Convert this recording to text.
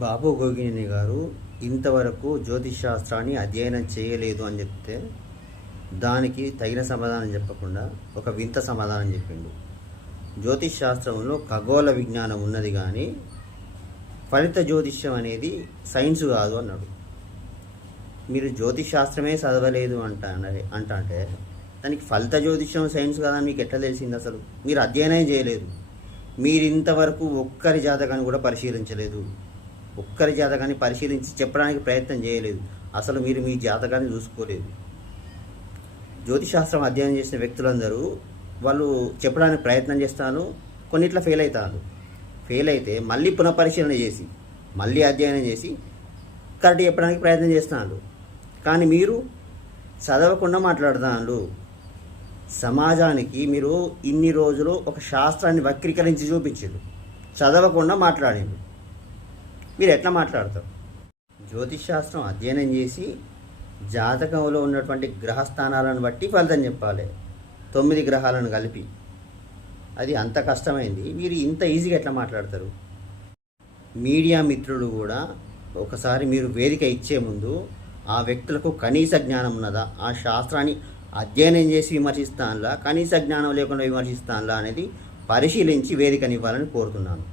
బాబు గోగినేని గారు ఇంతవరకు జ్యోతిష్ శాస్త్రాన్ని అధ్యయనం చేయలేదు అని చెప్తే దానికి తగిన సమాధానం చెప్పకుండా ఒక వింత సమాధానం చెప్పిండు. జ్యోతిష్ శాస్త్రంలో ఖగోళ విజ్ఞానం ఉన్నది కానీ ఫలిత జ్యోతిష్యం అనేది సైన్స్ కాదు అన్నాడు. మీరు జ్యోతిష్ శాస్త్రమే చదవలేదు అంటే దానికి ఫలిత జ్యోతిష్యం సైన్స్ కాదని మీకు ఎట్లా తెలిసింది? అసలు మీరు అధ్యయనం చేయలేదు. మీరు ఇంతవరకు ఒక్కరి జాతకాన్ని కూడా పరిశీలించలేదు. ఒక్కరి జాతకాన్ని పరిశీలించి చెప్పడానికి ప్రయత్నం చేయలేదు. అసలు మీరు మీ జాతకాన్ని చూసుకోలేదు. జ్యోతిశాస్త్రం అధ్యయనం చేసిన వ్యక్తులందరూ వాళ్ళు చెప్పడానికి ప్రయత్నం చేస్తాను, కొన్నిట్లా ఫెయిల్ అవుతారు. ఫెయిల్ అయితే మళ్ళీ పునఃపరిశీలన చేసి మళ్ళీ అధ్యయనం చేసి కరెక్ట్ చెప్పడానికి ప్రయత్నం చేస్తున్నారు. కానీ మీరు చదవకుండా మాట్లాడుతున్నారు. సమాజానికి మీరు ఇన్ని రోజులు ఒక శాస్త్రాన్ని వక్రీకరించి చూపించారు, చదవకుండా మాట్లాడారు. మీరు ఎట్లా మాట్లాడతారు? జ్యోతిష్ శాస్త్రం అధ్యయనం చేసి జాతకంలో ఉన్నటువంటి గ్రహస్థానాలను బట్టి ఫలితం చెప్పాలి, 9 గ్రహాలను కలిపి. అది అంత కష్టమైంది. మీరు ఇంత ఈజీగా ఎట్లా మాట్లాడతారు? మీడియా మిత్రులు కూడా ఒకసారి మీరు వేదిక ఇచ్చే ముందు ఆ వ్యక్తులకు కనీస జ్ఞానం ఉన్నదా, ఆ శాస్త్రాన్ని అధ్యయనం చేసి విమర్శిస్తానులా, కనీస జ్ఞానం లేకుండా విమర్శిస్తానులా అనేది పరిశీలించి వేదికనివ్వాలని కోరుతున్నాను.